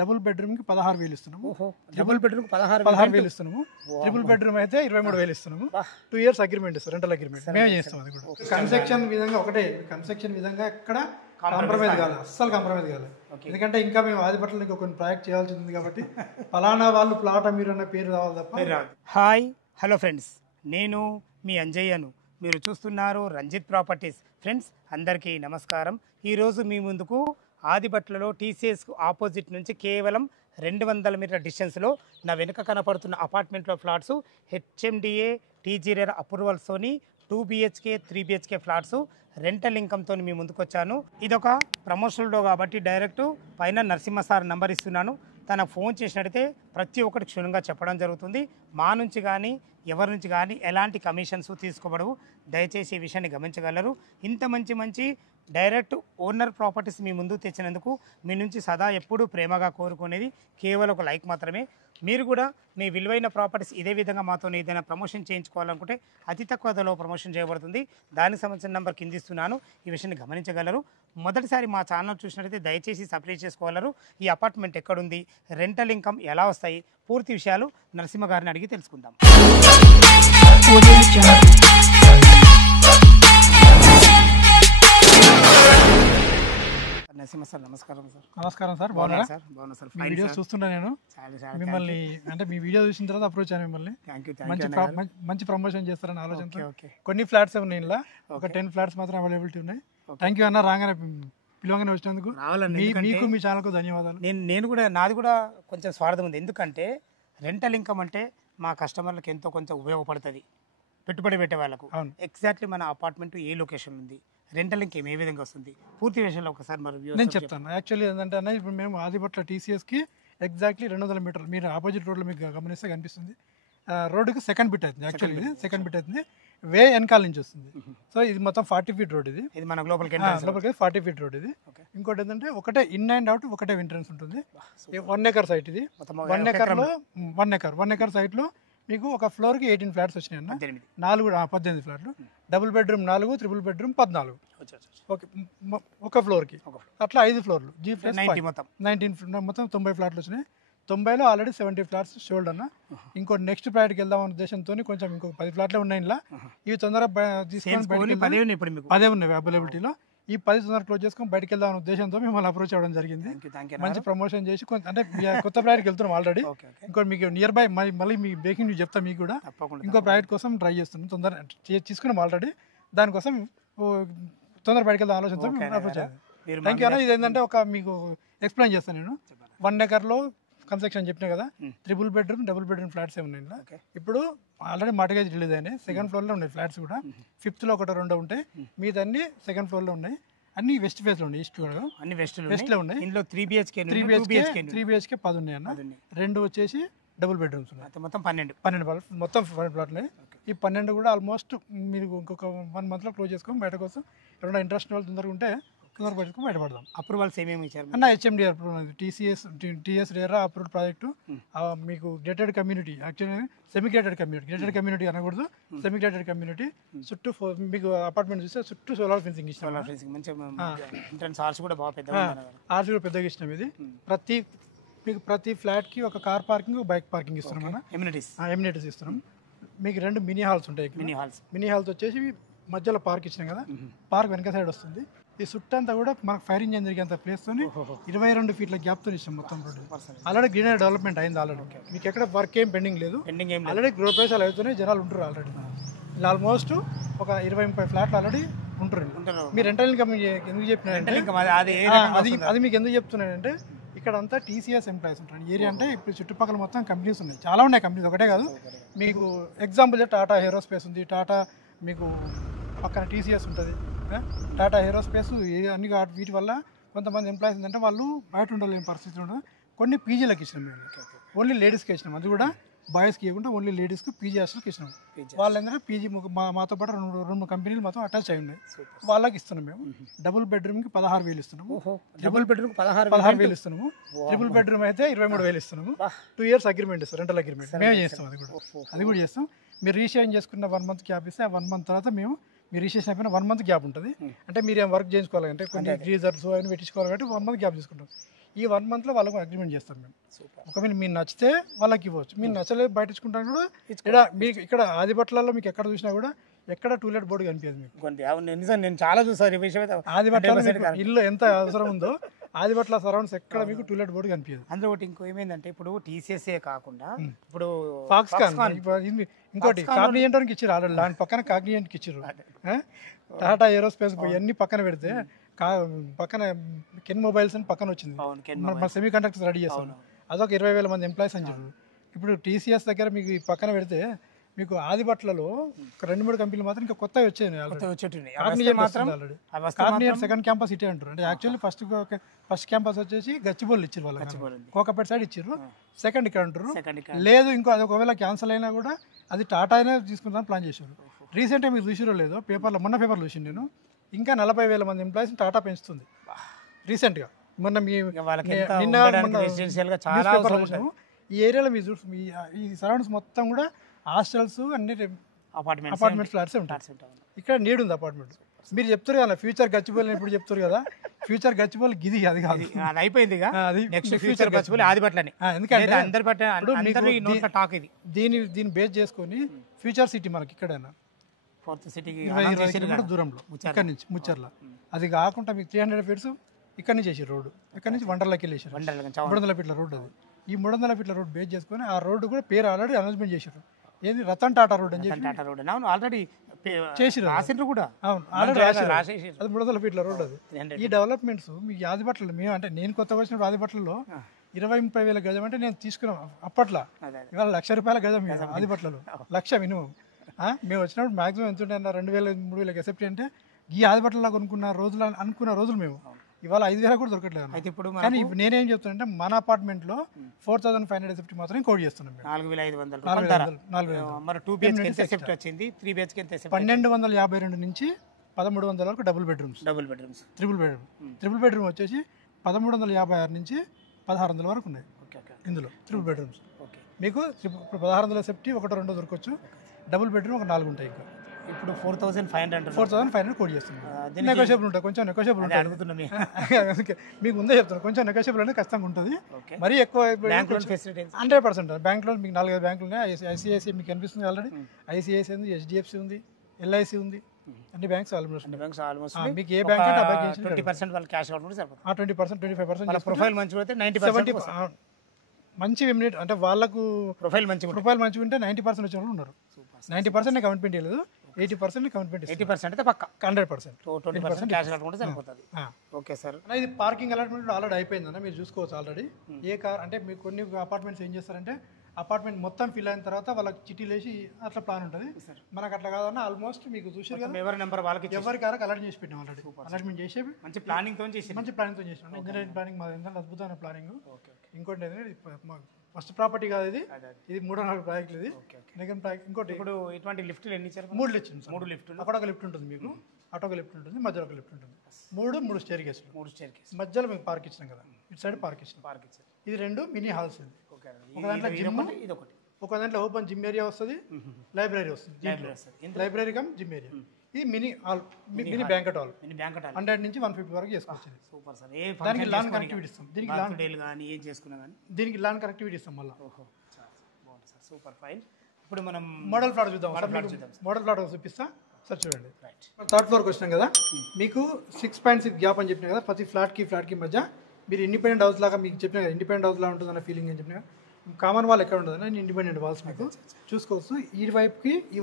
Double బెడ్రూమ్కి 16,000 ఇస్తున్నాము. Double bedroom 16,000 ఇస్తున్నాము. ట్రిపుల్ బెడ్రూమ్ అయితే 23,000 ఇస్తున్నాము. 2 years అగ్రిమెంట్ ఇస్తారు, రెంటల్ అగ్రిమెంట్ మేము చేస్తాం. అది కూడా కన్స్ట్రక్షన్ విధంగా ఒకటే, కన్స్ట్రక్షన్ విధంగా ఎక్కడ కాంప్రమైజ్ కాదు, అస్సలు కాంప్రమైజ్ కాదు. ఎందుకంటే ఇంకా మేము ఆదిపట్లలో ఇంకా కొన్ని ప్రాజెక్ట్ చేయాల్సి ఉంది కాబట్టి ఫలానా వాళ్ళు ప్లాట్ మీరు అన్న పేరు రావాలి తప్ప. హాయ్ హలో ఫ్రెండ్స్, నేను మీ అంజయ్యను. మీరు చూస్తున్నారు రంజిత్ ప్రాపర్టీస్. ఫ్రెండ్స్ అందరికీ నమస్కారం. ఈరోజు మీ ముందుకు ఆదిపట్లలో టీసీఎస్కు ఆపోజిట్ నుంచి కేవలం 200 మీటర్ల డిస్టెన్స్లో నా వెనుక కనపడుతున్న అపార్ట్మెంట్లో ఫ్లాట్స్ హెచ్ఎండిఏ టీజీఆర్ అప్రూవల్స్తోని 2 BHK 3 BHK ఫ్లాట్స్ రెంటల్ ఇన్కమ్తో మీ ముందుకు వచ్చాను. ఇదొక ప్రమోషనల్ డో కాబట్టి డైరెక్ట్ పైన నరసింహ సార్ నంబర్ ఇస్తున్నాను. తనకు ఫోన్ చేసినట్టయితే ప్రతి ఒక్కటి క్షుణ్ణంగా చెప్పడం జరుగుతుంది. మా నుంచి కానీ ఎవరి నుంచి కానీ ఎలాంటి కమిషన్స్ తీసుకోబడవు. దయచేసి ఈ విషయాన్ని గమనించగలరు. ఇంత మంచి డైరెక్ట్ ఓనర్ ప్రాపర్టీస్ మీ ముందు తెచ్చినందుకు మీ నుంచి సదా ఎప్పుడూ ప్రేమగా కోరుకునేది కేవలం ఒక లైక్ మాత్రమే. మీరు కూడా మీ విలువైన ప్రాపర్టీస్ ఇదే విధంగా మాతో ఏదైనా ప్రమోషన్ చేయించుకోవాలనుకుంటే అతి తక్కువ ధరలో ప్రమోషన్ చేయబడుతుంది. దానికి సంబంధించిన నెంబర్ కింద ఇస్తున్నాను. ఈ విషయాన్ని గమనించగలరు. మొదటిసారి మా ఛానల్ చూసినట్లయితే దయచేసి సబ్స్క్రైబ్ చేసుకోగలరు. ఈ అపార్ట్మెంట్ ఎక్కడుంది, రెంటల్ ఇన్కమ్ ఎలా వస్తాయి, పూర్తి విషయాలు నరసింహ గారిని అడిగి తెలుసుకుందాం. నరసింహ సార్ నమస్కారం సార్. నమస్కారం సార్, బాగున్నారా సార్? బాగున్నా సార్. వీడియోస్ చూస్తున్నా నేను మిమ్మల్ని, అంటే మీ వీడియో చూసిన తర్వాత అప్రోచ్ అయ్యాను మిమ్మల్ని. మంచి ప్రమోషన్ చేస్తారని ఆలోచనతో కొన్ని ఫ్లాట్స్ ఉన్నాయి, ఇలా ఒక 10 ఫ్లాట్స్ మాత్రం అవైలబిలిటీ ఉన్నాయి. థ్యాంక్ యూ అన్న, రాగానే పిలవగానే వచ్చినందుకు మీకు మీ ఛానల్కు ధన్యవాదాలు. నేను కూడా, నాది కూడా కొంచెం స్వార్థం ఉంది. ఎందుకంటే రెంటల్ ఇన్కమ్ అంటే మా కస్టమర్లకు ఎంతో కొంచెం ఉపయోగపడుతుంది, పెట్టుబడి పెట్టే వాళ్ళకు. ఎగ్జాక్ట్లీ మన అపార్ట్మెంట్ ఏ లొకేషన్ ఉంది, రెంటల్ ఇన్కమ్ ఏ విధంగా వస్తుంది, పూర్తి విషయంలో ఒకసారి మరి నేను చెప్తాను. యాక్చువల్లీ ఏంటంటే అన్న, ఇప్పుడు మేము ఆదిపట్ల టీసీఎస్కి ఎగ్జాక్ట్లీ 200 మీటర్లు, మీరు ఆపోజిట్ రోడ్లో మీకు గమనిస్తే కనిపిస్తుంది. రోడ్డుకి సెకండ్ బిట్ అవుతుంది. యాక్చువల్లీ ఇది సెకండ్ బిట్ అవుతుంది, వే వెనకాల నుంచి వస్తుంది. సో ఇది మొత్తం 40 feet రోడ్. ఇది మన లోపలికి 40 feet రోడ్ ఇది. ఇంకోటి ఏంటంటే ఒకటే ఇన్ అండ్ అవుట్, ఒకటే ఎంట్రన్స్ ఉంటుంది. 1 acre సైట్ ఇది. 1 acreలో 1 acre సైట్లో మీకు ఒక ఫ్లోర్కి 18 ఫ్లాట్స్ వచ్చినాయి అన్న. 18 ఫ్లాట్లు. Double bedroom 4, triple bedroom 14. Okay, ఒక ఫ్లోర్కి అట్లా 5 ఫ్లోర్లు. G+5 మొత్తం 90 ఫ్లాట్లు వచ్చినాయి. 90లో ఆల్రెడీ 70 ఫ్లాట్స్ షోల్డ్ అన్న. ఇంకో నెక్స్ట్ ప్రాజెక్ట్కి వెళ్దాం అనే ఉద్దేశంతో కొంచెం ఇంకో 10 ఫ్లాట్లే ఉన్నాయి. ఇలా ఇవి తొందరగా తీసుకొని 10 ఉన్నాయి అవైలబిలిటీలో. ఈ 10 తొందరగా క్లోజ్ చేసుకొని బయటకు వెళ్దాం అనే ఉద్దేశంతో మిమ్మల్ని అప్రోచ్ అవ్వడం జరిగింది. మంచి ప్రమోషన్ చేసి అంటే కొత్త ప్రాజెక్ట్కి వెళ్తున్నాం ఆల్రెడీ. ఇంకోటి మీకు నియర్ బై మళ్ళీ మీ బ్రేకింగ్ న్యూస్ చెప్తాను మీకు కూడా. ఇంకో ప్రాజెక్ట్ కోసం ట్రై చేస్తున్నాం, తొందరగా తీసుకున్నాం ఆల్రెడీ. దానికోసం తొందరగా బయటకు వెళ్దాం ఆలోచనతో అప్రోచ్ అయ్యాను. థ్యాంక్ యూ అన్న. ఇది ఏంటంటే ఒక మీకు ఎక్స్ప్లెయిన్ చేస్తాను నేను. 1 acreలో కన్స్ట్రక్షన్ చెప్పినా కదా, triple bedroom double bedroom flats ఉన్నాయి. ఇప్పుడు ఆల్రెడీ మార్టిగేజ్ రిలీజ్ అయినాయి. 2nd ఫ్లోర్లో ఉన్నాయి ఫ్లాట్స్ కూడా. 5th లో 1-2 ఉంటాయి, మీది అన్ని 2nd ఫ్లోర్లో ఉన్నాయి. అన్ని వెస్ట్ ఫేస్ లో ఉన్నాయి, ఈస్ట్ కూడా అన్ని వెస్ట్ లో ఉన్నాయి. ఇందులో 3 BHK 10 ఉన్నాయి అన్న. 2 వచ్చేసి డబుల్ బెడ్రూమ్స్ ఉన్నాయి. మొత్తం 12 మొత్తం 12 ప్లాట్లు. ఈ 12 కూడా ఆల్మోస్ట్ మీరు ఇంకొక 1 monthలో క్లోజ్ చేసుకొని బయట కోసం ఎవరైనా ఇంట్రెస్ట్ వాళ్ళు తొందరగా ఉంటే తొందరగా బయటపడదాం. అప్రూవల్స్ ఏమేమి ఇచ్చారు అన్న? HMD approval, TS RERA approved project. మీకు గేటెడ్ కమ్యూనిటీ, యాక్చువల్లీ సెమిగ్రేటెడ్ కమ్యూనిటీ అనకూడదు, సెమిగ్రేటెడ్ కమ్యూనిటీ. చుట్టూ మీకు అపార్ట్మెంట్ చూస్తే చుట్టూ సోలార్ ఫెన్సింగ్ ఇష్టం. ఆర్స్ కూడా పెద్దగా ఇష్టం. ఇది మీకు ప్రతి ఫ్లాట్కి ఒక కార్ పార్కింగ్, బైక్ పార్కింగ్ ఇస్తున్నాం అన్న. ఎమ్యూనిటీస్ ఇస్తున్నాం. మీకు 2 మినీ హాల్స్ ఉంటాయి. మినీ హాల్స్ వచ్చేసి మధ్యలో పార్క్ ఇచ్చినాం కదా, పార్క్ వెనక సైడ్ వస్తుంది. ఈ చుట్టంతా కూడా మనకు ఫైర్ ఇంజన్ జరిగేంత ప్లేస్ తోని 22 feet గ్యాప్ తో ఇస్తాం మొత్తం రోడ్డు. ఆల్రెడీ గ్రీనరీ డెవలప్మెంట్ అయింది ఆల్రెడీ. మీకు ఎక్కడ వర్క్ ఏం పెండింగ్ లేదు. ఆల్రెడీ గృహప్రవేశాలు అవుతున్నాయి, జనాలు ఉంటారు ఆల్రెడీ. ఆల్మోస్ట్ ఒక 20-30 ఫ్లాట్లు ఆల్రెడీ ఉంటారు. మీరు రెంటల్ ఇన్కమ్ ఎందుకు చెప్పినారంటే, అది మీకు ఎందుకు చెప్తున్నానంటే, ఇక్కడ అంతా టీసీఎస్ ఎంప్లాయీస్ ఉంటారు. ఏరియా అంటే ఇప్పుడు చుట్టుపక్కల మొత్తం కంపెనీస్ ఉన్నాయి, చాలా ఉన్నాయి కంపెనీస్, ఒకటే కాదు. మీకు ఎగ్జాంపుల్ టాటా ఏరోస్పేస్ ఉంది, టాటా మీకు పక్కన టీసీఎస్ ఉంటుంది, టాటా ఏరోస్పేస్ అన్ని. వీటి వల్ల కొంతమంది ఎంప్లాయీస్ ఏంటంటే వాళ్ళు బయట ఉండలేని పరిస్థితి ఉండదు. కొన్ని పీజీలకు ఇచ్చినాం మేము, ఓన్లీ లేడీస్కి ఇచ్చినాం. అది కూడా బాయ్స్కి ఇవ్వకుండా ఓన్లీ లేడీస్కి పీజీ హాస్టల్కి ఇచ్చినాం. వాళ్ళు ఏంటంటే పీజీ మాతో పాటు 2 కంపెనీలు మాత్రం అటాచ్ అయి ఉన్నాయి, వాళ్ళకి ఇస్తున్నాం మేము. డబుల్ బెడ్రూమ్కి 16,000 ఇస్తున్నాము. డబుల్ బెడ్రూమ్ 16,000 ఇస్తున్నాము. ట్రిపుల్ బెడ్రూమ్ అయితే 23,000 ఇస్తున్నాము. 2 years అగ్రిమెంట్ ఇస్తాం, రెంటల్ అగ్రిమెంట్ మేము చేస్తాం. అది కూడా చేస్తాం. మీరు రిజిస్ట్రేషన్ చేసుకున్న 1 month గ్యాప్ ఇస్తే ఆ 1 month తర్వాత మేము మీరు రిజిస్ట్రేషన్ అయిపోయిన 1 month గ్యాప్ ఉంటుంది. అంటే మీరు ఏం వర్క్ చేయించుకోవాలంటే కొన్ని గ్రీజర్స్ అవన్నీ పెట్టించుకోవాలి కాబట్టి 1 month గ్యాప్ తీసుకుంటాం. ఈ 1 మంత్లో వాళ్ళకు అగ్రిమెంట్ చేస్తాం మేము. ఒకవేళ మీరు నచ్చితే వాళ్ళకి ఇవ్వచ్చు, మీరు నచ్చలేదు బయట ఇచ్చుకుంటాను కూడా ఇక్కడ మీకు ఇక్కడ ఆదిబట్లలో మీకు ఎక్కడ చూసినా కూడా ఎక్కడ టూలెట్ బోర్డు కనిపించదు మీకు. నేను చాలా చూసాను ఈ విషయం. ఆదిబట్లలో ఇల్లు ఎంత అవసరం ఉందో ఆదిబట్ల సరౌండ్స్ ఎక్కడ మీకు టూలెట్ బోర్డు కనిపించదు. అందులో ఒకటి ఇంకో ఏమైందంటే ఇప్పుడు టీసీఎస్ఏ కాకుండా ఇప్పుడు ఫాక్స్కాన్ ఇంకోటి కాగ్నిజెంట్కి ఇచ్చారు ఆల్రెడీ, దాని పక్కన కాగ్నిజెంట్కి ఇచ్చారు. టాటా ఏరోస్పేస్ అన్ని పక్కన పెడితే పక్కన కెన్ మొబైల్స్ అని పక్కన వచ్చింది, మన సెమీ కండక్టర్స్ రెడీ చేస్తాను, అదొక 20,000 మంది ఎంప్లాయీస్ అని చెప్పారు. ఇప్పుడు టీసీఎస్ దగ్గర మీకు పక్కన పెడితే మీకు ఆదిబట్లలో 2-3 కంపెనీలు మాత్రం ఇంకా కొత్తవి వచ్చాయి. కాగ్నిజెంట్ సెకండ్ క్యాంపస్ ఇటే అంటారు. అంటే యాక్చువల్లీ ఫస్ట్ క్యాంపస్ వచ్చేసి గచ్చిబౌలి ఇచ్చారు వాళ్ళకి, కోకాపేట సైడ్ ఇచ్చారు. సెకండ్ ఇక్కడ అంటారు. లేదు ఇంకో అది ఒకవేళ క్యాన్సిల్ అయినా కూడా అది టాటా అయినా తీసుకుందాం ప్లాన్ చేశారు. రీసెంట్గా మీరు చూసిరో లేదో పేపర్లో, మొన్న పేపర్లో చూసి నేను ఇంకా 40,000 మంది ఎంప్లాయీస్ టాటా పెంచుతుంది రీసెంట్గా. మొన్న మీ ఈ ఏరియాలో మీరు ఈ సరౌండ్స్ మొత్తం కూడా హాస్టల్స్ అన్ని అపార్ట్మెంట్ ఫ్లాట్స్ ఉంటాయి. ఇక్కడ నీడ్ ఉంది అపార్ట్మెంట్. మీరు చెప్తారు కదా ఫ్యూచర్ గచ్చిబౌలి ఇప్పుడు చెప్తారు కదా, ఫ్యూచర్ గచ్చిబౌలి గిది అది కాదు, అది అయిపోయింది. ఫ్యూచర్ గచ్చిబౌలి ఆదిబట్లని, ఎందుకంటే దీన్ని బేస్ చేసుకొని ఫ్యూచర్ సిటీ మనకి ఇక్కడైనా 4th సిటీకి దూరంలో ఇక్కడ నుంచి ముచ్చర్ల. అది కాకుండా మీకు 300 ఫీట్స్ ఇక్కడ నుంచి వేసి రోడ్డు, ఇక్కడ నుంచి వండర్లకి వెళ్ళేసారు 300 ఫీట్ల రోడ్డు. అది ఈ 300 ఫీట్ల రోడ్ బేస్ చేసుకొని ఆ రోడ్డు కూడా పేరు ఆల్రెడీ అనౌన్స్మెంట్ చేశారు, ఏది రతన్ టాటా రోడ్ అని చెప్పి ఆల్రెడీ చేసిరు కూడా. అవును ఆల్రెడీ అది 300 ఫీట్ల రోడ్. అది ఈ డెవలప్మెంట్స్ మీకు ఆదిబట్లలో మేము అంటే నేను కొత్తగా వచ్చినప్పుడు ఆదిబట్లలో 20-30 వేల గజం అంటే నేను తీసుకున్నాం అప్పట్లో. ఇవాళ ₹1,00,000 గజం ఆదిబట్లలో, 1,00,000 మినిమం. మేము వచ్చినప్పుడు మాక్సిమం ఎంత ఉంటే 2,000-3,000 ఎసెప్ట్ అంటే ఈ ఆదిబట్లలో అనుకున్న రోజులు మేము. ఇవాళ 5,000 కూడా దొరకట్లేదు. అయితే ఇప్పుడు కానీ నేనేం చెప్తానంటే మన అపార్ట్మెంట్ లో 4,550 మాత్రం కోడ్ చేస్తున్నాం. 1,252 నుంచి 1,300 వరకు డబుల్ బెడ్రూమ్స్. ట్రిపుల్ బెడ్రూమ్ వచ్చేసి 1,356 నుంచి 1,600 వరకు ఉన్నాయి ఇందులో ట్రిపుల్ బెడ్రూమ్స్. మీకు 1,600 సెఫ్టీ 1-2 దొరకవచ్చు, డబుల్ బెడ్రూమ్ ఒక 4 ఉంటాయి. ఇంకా ఇప్పుడు 4,500 కోడ్ చేస్తున్నాం. నెగోషియబుల్ ఉంటాయి, కొంచెం నెగోషియబుల్ ఉంటాయి. మీకు ముందే చెప్తాను, కొంచెం నెగోషియబుల్ అనేది ఖచ్చితంగా ఉంటుంది. మరీ ఎక్కువ 100% బ్యాంక్ లోన్ మీకు 4-5 బ్యాంకులు ఉన్నాయి. ఐసిఐసిఐ మీకు కనిపిస్తుంది ఆల్రెడీ, ఐసిఐసిఐ ఉంది, హెచ్డిఎఫ్సి ఉంది, ఎల్ఐసి ఉంది, అన్ని బ్యాంక్స్ ఆల్మోస్ట్. మీకు ఏ బ్యాంక్ అంటే 20% వాళ్ళు క్యాష్ అవుట్ 20%, 25% ప్రొఫైల్ మంచిగా అయితే 90% మంచి ఇమ్యూనిటీ అంటే వాళ్ళకు ప్రొఫైల్ మంచిగా ఉంటే 90% వచ్చిన వాళ్ళు ఉన్నారు. 90% కమిట్మెంట్ లేదు, 80% కమిట్మెంట్ 80% అయితే పక్క 100%. 20% క్యాష్ కట్టుకుంటే సరిపోతుంది. Okay sir. ఇది పార్కింగ్ అలాట్మెంట్ ఆల్రెడీ అయిపోయిందన్న, మీరు చూసుకోవచ్చు. ఆల్రెడీ ఏ కార్ అంటే మీకు కొన్ని అపార్ట్మెంట్స్ ఏం చేస్తారంటే అపార్ట్మెంట్ మొత్తం ఫిల్ అయిన తర్వాత వాళ్ళకి చిట్టీలు వేసి అట్లా ప్లాన్ ఉంటుంది. మనకు అట్లా కాదన్న ఆల్మోస్ట్ మీకు చూసారు కదా, ఎవరి నెంబర్ వాళ్ళకి ఎవరికారకు అలాట్ చేసి పెట్టాం. ఆల్రెడీ అలాట్మెంట్ చేసి మంచి ప్లానింగ్ తో చేసాం. ఇంజనీరింగ్ ప్లానింగ్ మాది ఏంటంటే అద్భుతమైన ప్లానింగ్. ఇంకోటి ఫస్ట్ ప్రాపర్టీ కాదు ఇది, ఇది 3-4 ప్రాజెక్టులు. ఇది ఇంకోటి ఇప్పుడు ఇటువంటి లిఫ్ట్లు ఎన్ని ఇచ్చారు? 3 లిఫ్ట్లు. 3 లిఫ్ట్లు. అక్కడ ఒక లిఫ్ట్ ఉంటుంది మీకు, అటు ఒక లిఫ్ట్ ఉంటుంది, మధ్యలో ఒక లిఫ్ట్ ఉంటుంది. 3 స్టేర్ కేసులు, 3 స్టేర్ కేసు మధ్యలో మీకు పార్క్ ఇచ్చినాం కదా, ఇటు సైడ్ పార్క్ ఇచ్చారు. ఇది 2 మినీ హాల్స్. ఒక దాంట్లో జిమ్, ఒక దాంట్లో ఓపెన్ జిమ్ ఏరియా వస్తుంది, లైబ్రరీ వస్తుంది. Library cum gym area. ఇది mini hall, mini banquet hall. 100 నుంచి 150 వరకు చేసుకోవచ్చు. Super sir. దానికి లాన్ కనెక్టివిటీ ఇస్తాం. దీనికి లాన్ కనెక్టివిటీ ఇస్తాం మళ్ళీ. బాగుంది సార్, సూపర్ ఫైన్. ఇప్పుడు మనం మోడల్ ఫ్లాట్ చూద్దాం. మోడల్ ఫ్లాట్ చూపిస్తా సార్, చూడండి. 3rd ఫ్లోర్కి వచ్చినాం కదా, మీకు 6.6 గ్యాప్ అని చెప్పినా కదా. ప్రతి ఫ్లాట్కి మధ్య మీరు ఇండిపెండెంట్ హౌస్ లాగా మీకు చెప్పినా కదా, ఇండిపెండెంట్ హౌస్ లాగా ఉంటుందన్న ఫీలింగ్ అని చెప్పినా. కామన్ వాల్ ఎక్కడ ఉంటుంది, ఇండిపెండెంట్ వాల్స్ మీకు చూసుకోవచ్చు. ఈ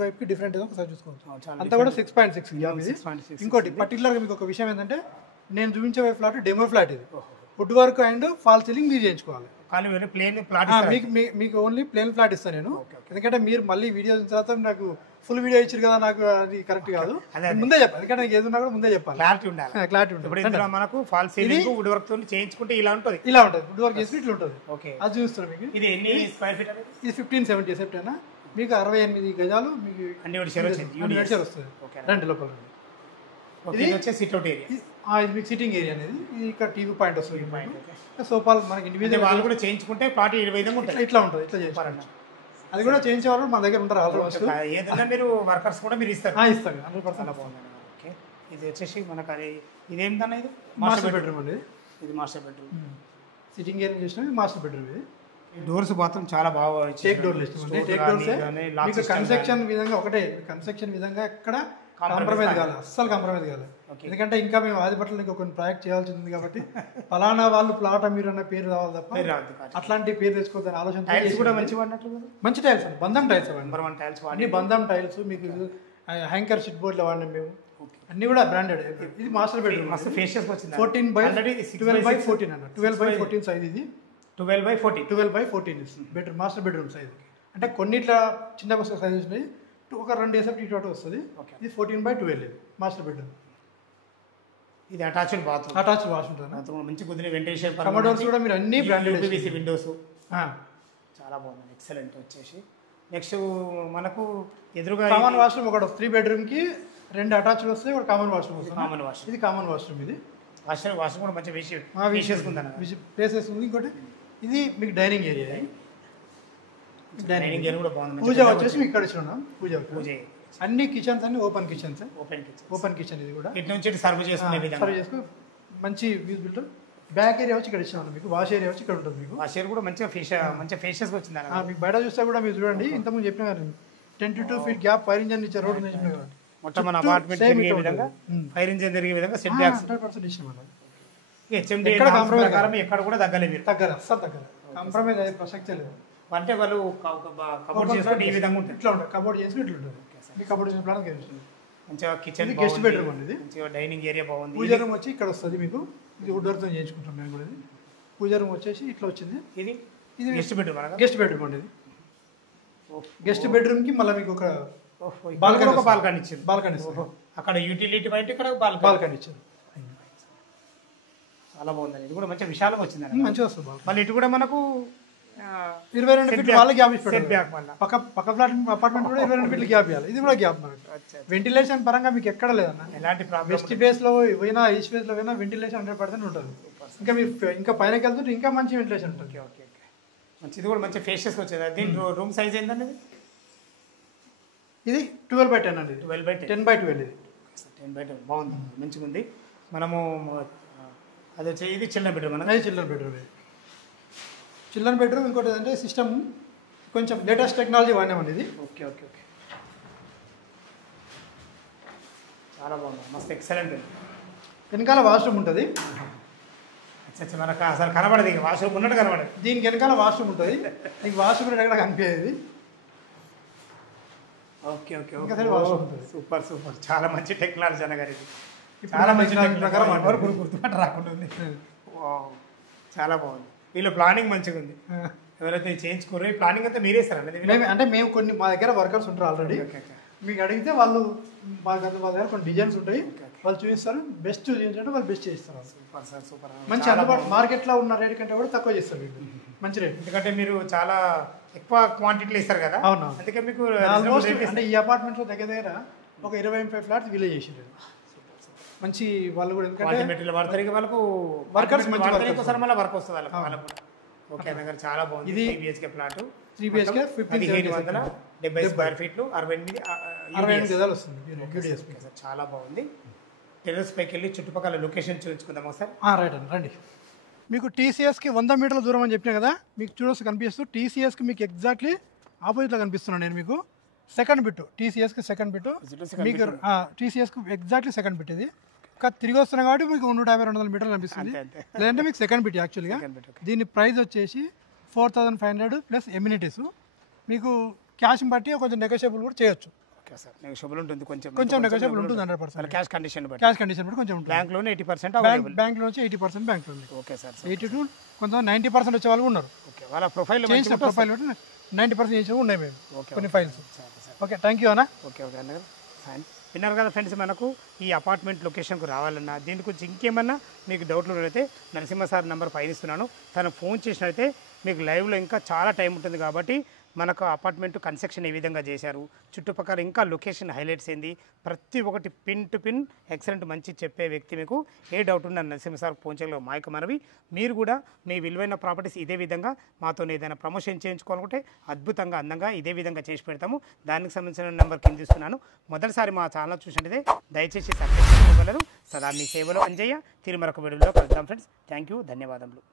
వైపుకి డిఫరెంట్ ఒకసారి చూసుకోవచ్చు. అంతా కూడా 6.6 గ్యాప్ ఇది. ఇంకోటి పర్టికులర్గా మీకు ఒక విషయం ఏంటంటే, నేను చూపించే ఫ్లాట్ డెమో ఫ్లాట్. ఇది wood work and fall ceiling మీరు చేయించుకోవాలి. మీకు ఓన్లీ ప్లేన్ ఫ్లాట్ ఇస్తాను నేను, ఎందుకంటే మీరు మళ్ళీ వీడియో తర్వాత నాకు ఫుల్ వీడియో ఇచ్చారు కదా, నాకు అది కరెక్ట్ కాదు. ముందే చెప్పాలి, ఎందుకంటే నాకు ఏది ఉన్నా కూడా ముందే చెప్పాలి. క్లారిటీ ఉంటుంది. మనకు ఫాల్ సీలింగ్ వుడ్ వర్క్ తో చేయించుకుంటే ఇలా ఉంటుంది, వుడ్ వర్క్ చేసి ఇట్లా ఉంటుంది. అది చూస్తున్నాను మీకు. ఇది ఎన్ని స్క్వేర్ ఫీట్? ఇది 1570 సెప్ట్ అయినా మీకు 68 గజాలు మీకు వస్తుంది. రెండు లోపల ఇది సిట్అవుట్ ఏరియా. ఇది మీకు సిట్టింగ్ ఏరియా అనేది. ఇది ఇక్కడ టీవీ పాయింట్ వస్తుంది. సోఫాలు మనకి ఇండివిజువల్ వాళ్ళు కూడా చేయించుకుంటే ప్లాట్ ఇట్లా ఉంటుంది, ఇట్లా చేసుకోవాలి. అది కూడా చేయించే వాళ్ళు మన దగ్గర ఉంటారు ఆల్మోస్ట్. ఏదైనా మీరు వర్కర్స్ కూడా మీరు ఇస్తారు? ఇస్తారు 100%. ఓకే. ఇది వచ్చేసి మనకు అది ఇదేంటన్నా, ఇది మాస్టర్ బెడ్రూమ్ అండి. ఇది మాస్టర్ బెడ్రూమ్. సిట్టింగ్ ఏరియా చేసినాం. మాస్టర్ బెడ్రూమ్ ఇది. డోర్స్ మాత్రం చాలా బాగా టేక్ డోర్లు ఇస్తాం. అంటే టేక్ డోర్స్ మీకు కన్స్ట్రక్షన్ విధంగా ఒకటే, కన్స్ట్రక్షన్ విధంగా ఎక్కడ కాంప్రమైజ్ కావాలి, అస్సలు కాంప్రమైజ్ కావాలి. ఎందుకంటే ఇంకా మేము ఆదిపట్లలో ఇంకా కొన్ని ప్రాజెక్ట్ చేయాల్సి ఉంది కాబట్టి ఫలానా వాళ్ళు ప్లాట్ మీరు అన్న పేరు రావాలి తప్ప అట్లాంటి పేరు తెచ్చుకోవద్దని ఆలోచన. మంచి టైల్స్ అండి, బంధం టైల్స్ అన్ని బంధం టైల్స్. మీకు హ్యాంకర్ షీట్ బోర్డ్లో వాడినాం మేము, అన్ని కూడా బ్రాండెడ్. ఇది మాస్టర్ బెడ్రూమ్ 14/12/14 అన్న, 12/14 సైజ్ ఇది. 12/14 బెడ్రూమ్, మాస్టర్ బెడ్రూమ్ సైజ్. అంటే కొన్నిట్లా చిన్న సైజ్ ఉన్నాయి, ఒక 2 SFT టోటల్ వస్తుంది. ఇది 14/12 ఇది మాస్టర్ బెడ్రూమ్. ఇది అటాచ్డ్ బాత్రూమ్, అటాచ్డ్ వాష్ ఉంటుంది. మంచి కుదిరి వెంటిలేషన్, కమోడోర్స్ కూడా మీరు అన్ని బ్రాండెడ్ PVC విండోస్ చాలా బాగుంది, ఎక్సలెంట్. వచ్చేసి నెక్స్ట్ మనకు ఎదురుగా కామన్ వాష్రూమ్ ఒకటి 3 బెడ్రూమ్ కి 2 అటాచ్డ్ వస్తాయి, ఒక కామన్ వాష్రూమ్ వస్తుంది. కామన్ వాష్రూమ్, ఇది కామన్ వాష్రూమ్. ఇది వాష్రూమ్ కూడా మంచి ప్లేసెస్ ఉంది. ఇంకోటి ఇది మీకు డైనింగ్ ఏరియా. డైనింగ్ ఏరియా కూడా బాగుంది. పూజ వచ్చేసి మీకు ఇక్కడ చూడండి, పూజ అన్ని కిచెన్స్ అన్ని ఓపెన్ కిచెన్స్. ఓపెన్ కిచెన్ ఇది కూడా ఇటు నుంచి సర్వ్ చేసుకునే విధంగా సర్వ్ చేసుకో. మంచి విజిబిలిటీ. బ్యాక్ ఏరియా వచ్చి ఇక్కడ ఇచ్చాను మీకు, వాష్ ఏరియా వచ్చి ఇక్కడ ఉంటుంది. మీకు వాష్ ఏరియా కూడా మంచిగా మంచిగా ఫేషియస్ వచ్చింది. మీకు బయట చూస్తే కూడా మీరు చూడండి, ఇంతకుముందు చెప్పిన 10 to 2 feet గ్యాప్, 5 ఇంచ్ ఇచ్చే రోడ్ చెప్పిన కదా. మొత్తం మన అపార్ట్మెంట్ తిరిగే విధంగా 5 ఇంచ్ తిరిగే విధంగా సెట్ బ్యాక్స్ 100% ఇచ్చాం. HMD ప్రకారం ఎక్కడ కూడా తగ్గలేదు, అస్సలు తగ్గలేదు, కాంప్రమైజ్ అయ్యే ప్రసక్తే లేదు. అంటే వాళ్ళు కబోర్డ్ చేసుకుంటే ఈ విధంగా ఉంటుంది, ఇట్లా ఉంటుంది. కబోర్డ్ చేసుకుని ఇట్లా ఉంటుంది. మీ కబోర్డ్ చేసిన ప్లాన్ మంచిగా కిచెన్, గెస్ట్ బెడ్రూమ్ అండి. ఇది మంచిగా డైనింగ్ ఏరియా బాగుంది. పూజ రూమ్ వచ్చి ఇక్కడ వస్తుంది మీకు. ఇది వుడ్ వర్క్తో చేయించుకుంటాం మేము కూడా. ఇది పూజ రూమ్ వచ్చేసి ఇట్లా వచ్చింది. ఇది గెస్ట్ బెడ్రూమ్, గెస్ట్ బెడ్రూమ్ అండి. ఇది గెస్ట్ బెడ్రూమ్ కి మళ్ళీ మీకు ఒక బాల్కనీ ఇచ్చింది. బాల్కనీ అక్కడ యూటిలిటీ బయట, ఇక్కడ బాల్కనీ ఇచ్చారు. చాలా బాగుంది. ఇది కూడా మంచిగా విశాలంగా వచ్చింది, మంచిగా వస్తుంది. మళ్ళీ ఇటు కూడా మనకు 22 feet వాళ్ళకి గ్యాప్ ఇచ్చారు. పక్క ఫ్లాట్ అపార్ట్మెంట్ కూడా 22 feet గ్యాప్ ఇవ్వాలి. ఇది కూడా గ్యాప్ మనకి. వెంటిలేషన్ పరంగా మీకు ఎక్కడ లేదన్న. ఎలాంటి వెస్ట్ ఫేస్ లో పోయినా, ఈస్ట్ ఫేస్ లో పోయినా వెంటిలేషన్ 100% ఉంటుంది. ఇంకా మీ ఇంకా పైనకి వెళ్తుంటే ఇంకా మంచి వెంటిలేషన్ ఉంటుంది. మంచి, ఇది కూడా మంచి ఫేషియస్ వచ్చేది. దీని రూమ్ సైజ్ ఏంటండి? ఇది 12/10 అండి. 10/12 ఇది. 10/10 బాగుంది, మంచిగా ఉంది. మనము అది వచ్చి ఇది చిల్డ్రన్ బెడ్రూమ్. అది చిల్డ్రన్ బెడ్రూమ్. Children bedroom. ఇంకోటి అంటే సిస్టమ్ కొంచెం లేటెస్ట్ టెక్నాలజీ వాడినామండి ఇది. ఓకే. చాలా బాగుంది, మస్తు ఎక్సలెంట్. వెనకాల వాష్రూమ్ ఉంటుంది. మనకు అసలు కనబడదు, ఇక వాష్రూమ్ ఉన్నట్టు కనబడదు. దీనికి వెనకాల వాష్రూమ్ ఉంటుంది. నీకు వాష్రూమ్ ఎక్కడ కనిపించేది. ఓకే. సూపర్. చాలా మంచి టెక్నాలజీ అన్నగారు. ఇది చాలా మంచి ప్రకారం గుర్తుపట్ట రాకుండా ఉంది. చాలా బాగుంది. వీళ్ళు ప్లానింగ్ మంచిగా ఉంది. ఎవరైతే చేయించుకోరు ఈ ప్లానింగ్ అంతా మీరేస్తారండి? అంటే మేము కొన్ని మా దగ్గర వర్కర్స్ ఉంటారు ఆల్రెడీ. మీకు అడిగితే వాళ్ళ దగ్గర కొన్ని డిజైన్స్ ఉంటాయి, వాళ్ళు చూపిస్తారు. బెస్ట్ చూపించంటే వాళ్ళు బెస్ట్ చేస్తారు. సూపర్. మంచి అందుబాటు మార్కెట్లో ఉన్న రేట్ కంటే కూడా తక్కువ చేస్తారు మీకు. మంచి రేట్. ఎందుకంటే మీరు చాలా ఎక్కువ క్వాంటిటీలో ఇస్తారు కదా. అవును. అందుకే మీకు ఆల్మోస్ట్ అంటే ఈ అపార్ట్మెంట్లో దగ్గర ఒక 25 ఫ్లాట్స్ విలేజ్ చేసారు. మంచి వాళ్ళు కూడా, ఎందుకంటే మెటీరియల్ వాడతారు, వాళ్ళకు వర్కర్స్ మంచి మళ్ళీ వర్క్ వస్తుంది వాళ్ళకు. ఓకే దగ్గర చాలా బాగుంది. ఇది 3 BHK ప్లాట్, 3 BHK 1570 స్క్వేర్ ఫీట్లు, 68 గదాలు వస్తుంది. చాలా బాగుంది. టెర్రస్ పైకి వెళ్ళి చుట్టుపక్కల లొకేషన్ చూపించుకుందామా సార్? రైట్ అండి, రండి. మీకు TCSకి 100 మీటర్ల దూరం అని చెప్పినా కదా, మీకు చూడొచ్చు కనిపిస్తూ. TCSకి మీకు ఎగ్జాక్ట్లీ ఆపోజిట్లో కనిపిస్తున్నాను నేను మీకు. సెకండ్ బిట్, TCSకి సెకండ్ బిట్ మీకు. TCSకి ఎగ్జాక్ట్లీ సెకండ్ బిట్ ఇది. తిరిగి వస్తున్నాం కాబట్టి మీకు 150-200 మీటర్లు కనిపిస్తుంది. లేదంటే మీకు సెకండ్ బిట్ యాక్చువల్గా. దీని ప్రైస్ వచ్చేసి 4500 ప్లస్ ఎమ్యూనిటీస్. మీకు క్యాష్ బట్టి కొంచెం నెగోషియబుల్ కూడా చేయొచ్చు. నెగోషియబుల్ ఉంటుంది, కొంచెం నెగోషియబుల్ ఉంటుంది. 100% క్యాష్ కండిషన్ బట్టి కొంచెం ఉంటుంది. బ్యాంక్ లోనే 80%, బ్యాంక్ లో 80% బ్యాంక్ లో ఉంది. Okay sir. 82 కొంత 90% వచ్చే వాళ్ళు ఉన్నారు. ఓకే, వాళ్ళ ప్రొఫైల్ 90% చేసే ఉన్నాయి మేము కొన్ని ఫైల్స్. ఓకే, థ్యాంక్ యూ అన్న. ఓకే అన్న. విన్నారు కదా ఫ్రెండ్స్, మనకు ఈ అపార్ట్మెంట్ లొకేషన్కు రావాలన్నా దీని గురించి ఇంకేమన్నా మీకు డౌట్లు అయితే నరసింహ సార్ నెంబర్ పైన ఇస్తున్నాను. తను ఫోన్ చేసినట్లయితే మీకు లైవ్లో ఇంకా చాలా టైం ఉంటుంది కాబట్టి మనకు అపార్ట్మెంట్ కన్స్ట్రక్షన్ ఏ విధంగా చేశారు, చుట్టుపక్కల ఇంకా లొకేషన్ హైలైట్స్ ఏంది, ప్రతి ఒక్కటి పిన్ టు పిన్ ఎక్సలెంట్ మంచి చెప్పే వ్యక్తి. మీకు ఏ డౌట్ ఉన్నా నరసింహ సార్ ఫోన్ చేయగల మాయక మనవి. మీరు కూడా మీ విలువైన ప్రాపర్టీస్ ఇదే విధంగా మాతో ఏదైనా ప్రమోషన్ చేయించుకోవాలంటే అద్భుతంగా అందంగా ఇదే విధంగా చేసి పెడతాము. దానికి సంబంధించిన నెంబర్ కింద ఇస్తున్నాను. మొదటిసారి మా ఛానల్ చూసినట్టయితే దయచేసి సబ్స్క్రైబ్ చేసుకోగలరు. సదా మీ సేవలో అంజయ్య. తిరుమరొక వీడియోలో కలుద్దాం ఫ్రెండ్స్. థ్యాంక్ యూ, ధన్యవాదములు.